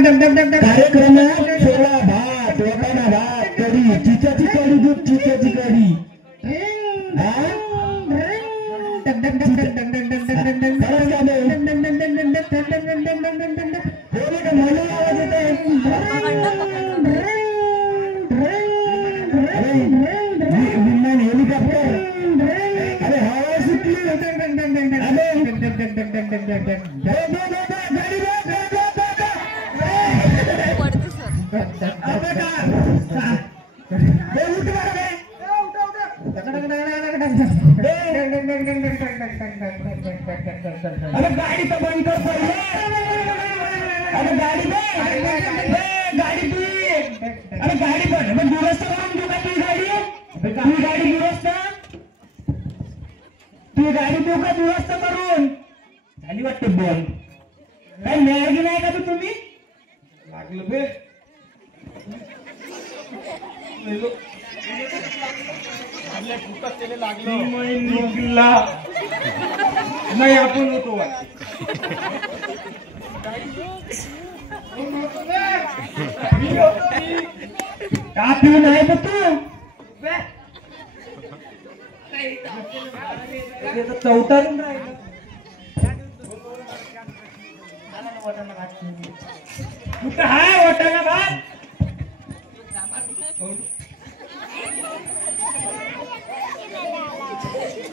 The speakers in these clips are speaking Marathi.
कार्यक्रमात सोळा भात वाटाणा भात कढी चिचाची कढी दूध चिचाची कढी हेलिकॉप्टर अरे हवा सुटली अरे गाड़ी तो बंद कर पहिले अरे गाड़ी गाड़ी अरे गाड़ी बंद दुरुस्त करून देऊ का तू गाडी दुरुस्त तू गाडी देऊ का दुरुस्त करून झाली वाटतं बंद काय मॅगी नाही का तू तुम्ही लागलं बे नाही आपण होतो का पिऊन आहे तर तू चौतारून राहिलं कुठं हाय वाटाणा भात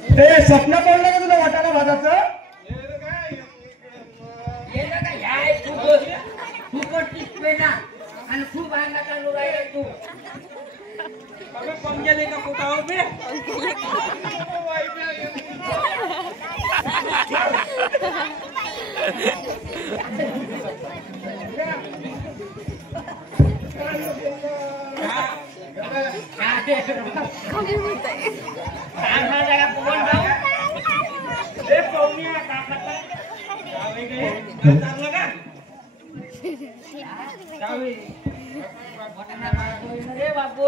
ते स्वप्न पडलं का तुला वाटाणा भाताचं आणि खूप अंगाचा राहिला तू पंगेले का कुठं हो बे बाबू